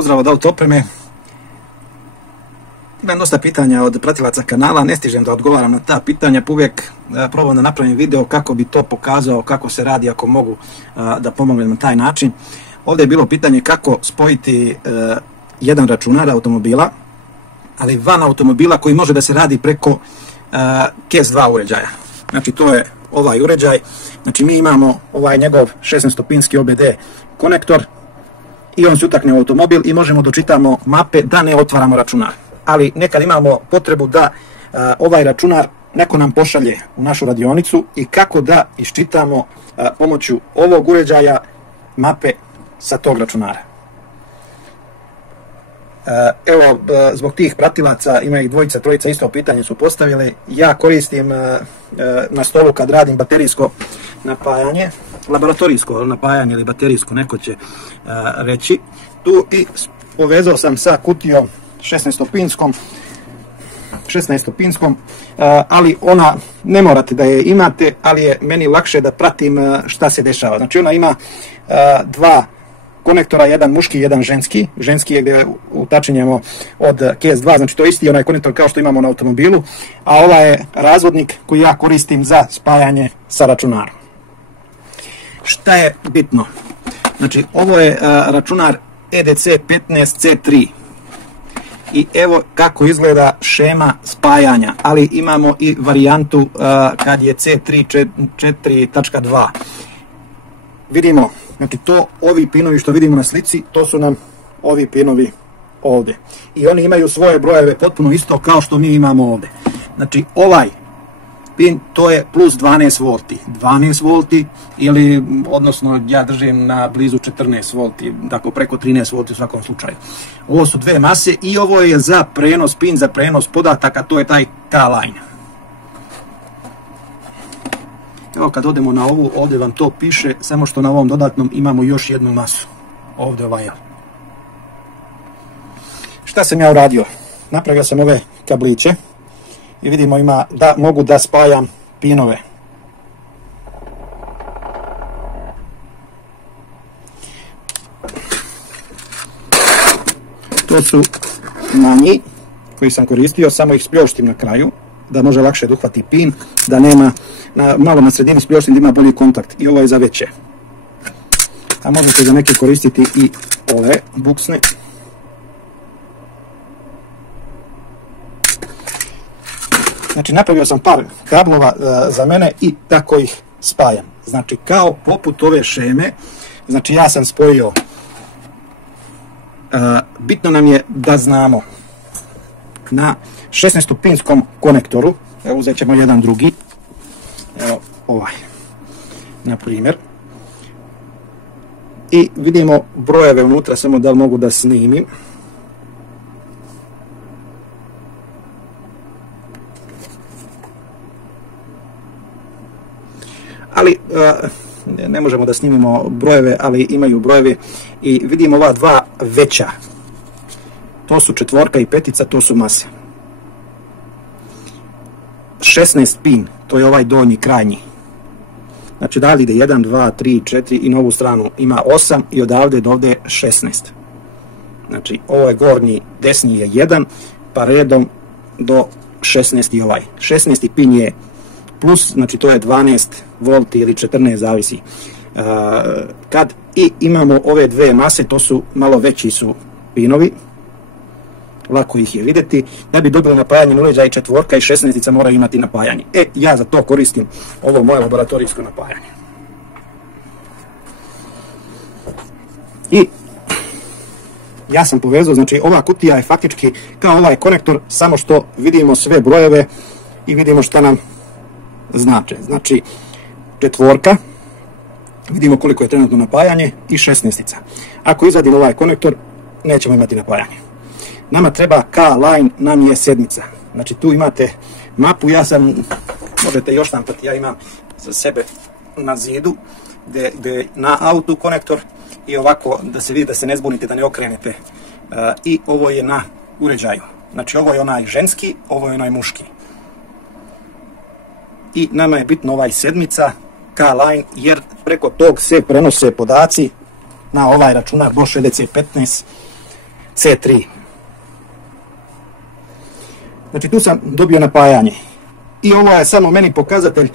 Pozdrav od Auto opreme. Imam dosta pitanja od pratilaca kanala, ne stižem da odgovaram na ta pitanja, pa uvijek probam da napravim video kako bi to pokazao, kako se radi ako mogu da pomognem na taj način. Ovdje je bilo pitanje kako spojiti jedan računar automobila, ali van automobila koji može da se radi preko CAS2 uređaja. Znači to je ovaj uređaj, znači mi imamo ovaj njegov 16-pinski OBD konektor i on se utakne u automobil i možemo da čitamo mape da ne otvaramo računar. Ali nekad imamo potrebu da ovaj računar neko nam pošalje u našu radionicu i kako da iščitamo pomoću ovog uređaja mape sa tog računara. Evo, zbog tih pratilaca, ima ih dvojica, trojica isto pitanje su postavili. Ja koristim na stolu kad radim baterijsko napajanje, laboratorijsko napajanje ili baterijsko, neko će reći. Tu i povezao sam sa kutijom 16-pinskom, ali ona, ne morate da je imate, ali je meni lakše da pratim šta se dešava. Znači ona ima dva konektora, jedan muški i jedan ženski. Ženski je gdje utačenjemo od CAS2, znači to je isti onaj konektor kao što imamo na automobilu, a ova je razvodnik koji ja koristim za spajanje sa računarom. Šta je bitno? Znači ovo je računar EDC15C3 i evo kako izgleda šema spajanja, ali imamo i varijantu kad je C3 4.2. Vidimo, znači to, ovi pinovi što vidimo na slici, to su nam ovi pinovi ovdje. I oni imaju svoje brojeve potpuno isto kao što mi imamo ovdje. Znači ovaj pin, to je plus 12 volti. 12 volti ili, odnosno ja držim na blizu 14 volti, dakle preko 13 volti u svakom slučaju. Ovo su dve mase i ovo je za prenos, pin za prenos podataka, to je taj K-line. Evo kad odemo na ovu, ovdje vam to piše, samo što na ovom dodatnom imamo još jednu masu. Ovdje ovaj. Šta sam ja uradio? Napravio sam ove kabliće i vidimo ima da mogu da spajam pinove. To su manji koji sam koristio, samo ih spljoštim na kraju da može lakše da uhvati pin, da nema malo na sredini spljoštim, da ima bolji kontakt. I ovo je za veće. A možete za neke koristiti i ove buksne. Znači napravio sam par kablova za mene i tako ih spajam. Znači kao poput ove šeme, znači ja sam spojio, bitno nam je da znamo na 16-pinskom konektoru, evo uzet ćemo jedan drugi, evo ovaj, na primjer, i vidimo brojeve unutra, samo da li mogu da snimim. Ali ne možemo da snimimo brojeve, ali imaju brojevi i vidimo ova dva veća. To su 4 i 5, to su mase. 16 pin, to je ovaj donji krajnji. Znači da li ide 1, 2, 3, 4 i na ovu stranu ima 8 i odavde do ovdje 16. Znači ovo je gornji, desni je 1, pa redom do 16 i ovaj. 16 pin je plus, znači to je 12 volti ili 14, zavisi. Kad i imamo ove dve mase, to su malo veći su pinovi, lako ih je vidjeti. Da bi dobili napajanje na uređaj, 4 i 16 mora imati napajanje. Ja za to koristim ovo moje laboratorijsko napajanje. I ja sam povezao, znači ova kutija je faktički kao ovaj konektor, samo što vidimo sve brojeve i vidimo šta nam znače. Znači 4, vidimo koliko je trenutno napajanje i 16. Ako izvadimo ovaj konektor, nećemo imati napajanje. Nama treba K-line, nam je 7. Znači tu imate mapu, ja sam, možete još štampati, ja imam za sebe na zidu, gdje na autu konektor i ovako da se vidi, da se ne zbunite, da ne okrenete. I ovo je na uređaju. Znači ovo je onaj ženski, ovo je onaj muški. I nama je bitno ovaj 7. K-line, jer preko tog se prenose podaci na ovaj računar Bosch EDC15 C3. Znači tu sam dobio napajanje. I ovo je samo meni pokazatelj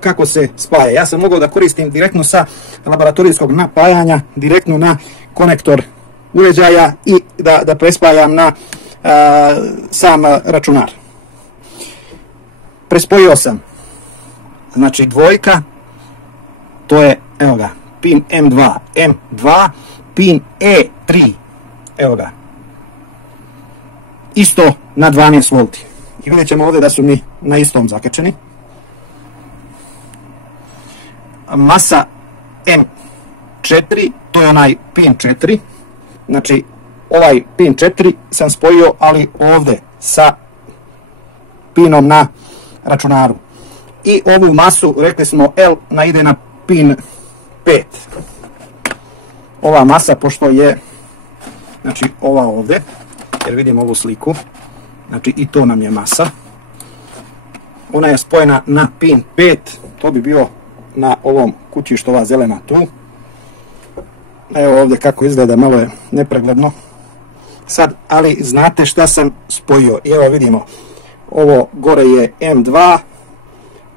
kako se spaja. Ja sam mogao da koristim direktno sa laboratorijskog napajanja, direktno na konektor uređaja i da prespajam na sam računar. Prespojio sam, znači dvojka, to je, evo ga, pin M2, pin E3, evo ga, isto na 12 V. I vidjet ćemo ovdje da su mi na istom zakačeni. Masa M4, to je onaj pin 4, znači ovaj pin 4 sam spojio, ali ovdje sa pinom na računaru. I ovu masu, rekli smo, L ide na pin 5. Ova masa, pošto je, znači ova ovdje, jer vidimo ovu sliku, znači i to nam je masa. Ona je spojena na pin 5, to bi bio na ovom kućištu, ova zelena tu. Evo ovdje kako izgleda, malo je nepregledno. Sad, ali znate šta sam spojio. I evo vidimo, ovo gore je M2,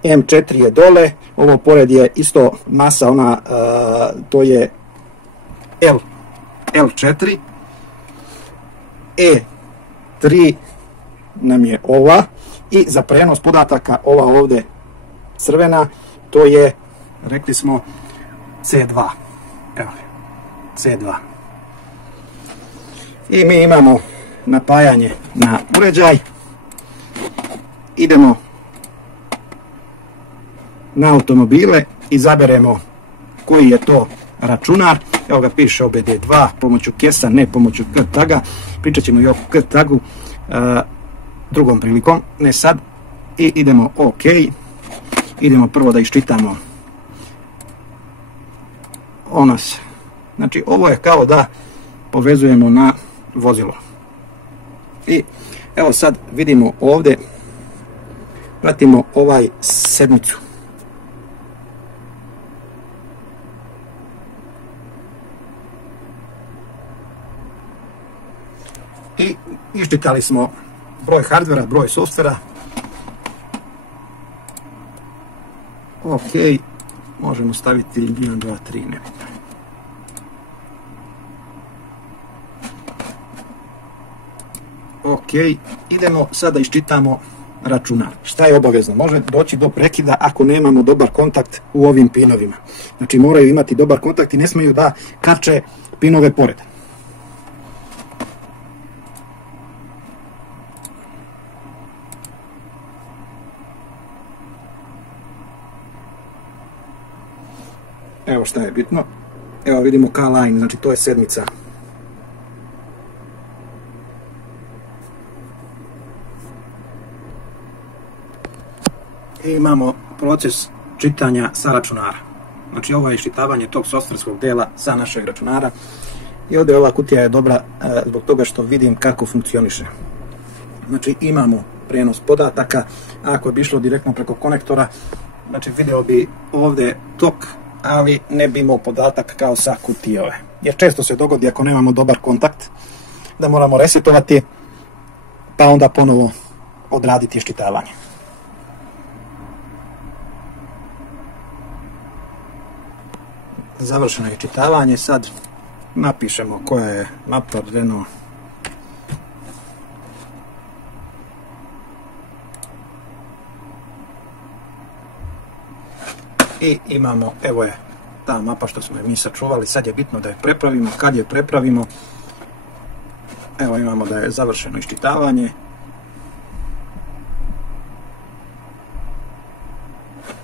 M4 je dole, ovo pored je isto masa, ona, to je L4, E3 nam je ova i za prenos podataka ova ovdje crvena, to je, rekli smo, C2. Evo, C2. I mi imamo napajanje na uređaj. Idemo na automobile, izaberemo koji je to računar. Evo ga piše OBD2 pomoću kesa, ne pomoću k-taga. Pričat ćemo i o k-tagu drugom prilikom, ne sad. I idemo OK. Idemo prvo da iščitamo ONAS. Znači ovo je kao da povezujemo na vozilo. I evo sad vidimo ovdje, pratimo ovaj sedmicu. I iščitali smo broj hardvera, broj softvera. OK, možemo staviti 1, 2, 3, nebitno. OK, idemo sada da iščitamo računar. Šta je obavezno? Može doći do prekida ako nemamo dobar kontakt u ovim pinovima. Znači moraju imati dobar kontakt i ne smiju da kače pinove pored. Evo šta je bitno. Evo vidimo K-line, znači to je sedmica. I imamo proces čitanja sa računara. Znači ovo je iščitavanje tog softverskog dela sa našeg računara. I ovdje ova kutija je dobra zbog toga što vidim kako funkcioniše. Znači imamo prijenos podataka. Ako bi išlo direktno preko konektora, znači video bi ovdje tok, ali ne bi imao podatak kao sa kutije ove. Jer često se dogodi ako nemamo dobar kontakt da moramo resetovati pa onda ponovo odraditi iščitavanje. Završeno je čitavanje, sad napišemo koja je mapa Renault. I imamo, evo je ta mapa što smo je mi sačuvali, sad je bitno da je prepravimo, kad je prepravimo. Evo imamo da je završeno iščitavanje.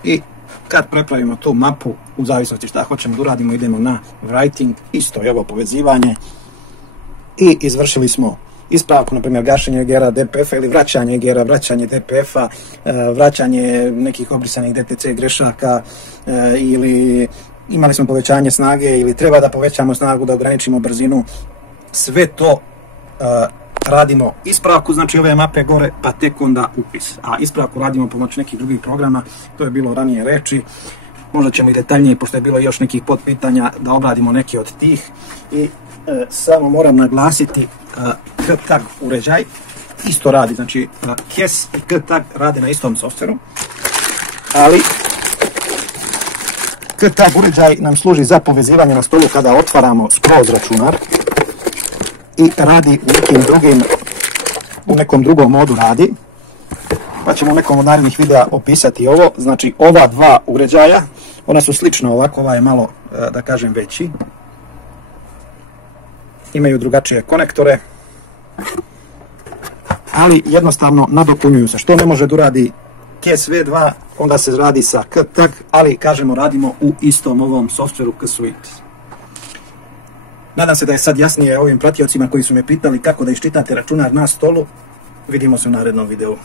I kad prepravimo tu mapu, u zavisnosti šta hoćemo da uradimo, idemo na writing, isto je ovo povezivanje. I izvršili smo ispravku, na primjer gašenje EGR-a, DPF-a ili vraćanje EGR-a, vraćanje DPF-a, vraćanje nekih obrisanih DTC grešaka ili imali smo povećanje snage ili treba da povećamo snagu, da ograničimo brzinu. Sve to radimo ispravku, znači ove mape gore, pa tek onda upis. A ispravku radimo pomoću nekih drugih programa, to je bilo ranije reči. Možda ćemo i detaljnije, pošto je bilo još nekih potpitanja, da obradimo neke od tih. I samo moram naglasiti K-Tag uređaj, isto radi, znači KES i K-Tag radi na istom softveru, ali K-Tag uređaj nam služi za povezivanje na stolu kada otvaramo skroz računar i radi u nekom drugom modu radi, pa ćemo u nekom od narednih videa opisati ovo. Znači ova dva uređaja, ona su slična ovako, ova je malo, da kažem, veći, imaju drugačije konektore, ali jednostavno nadopunjuju se. Što ne može da uradi KES V2, onda se radi sa K-Tag, ali kažemo radimo u istom ovom softveru K-Suite. Nadam se da je sad jasnije ovim pratiocima koji su me pitali kako da iščitate računar na stolu. Vidimo se u narednom videu.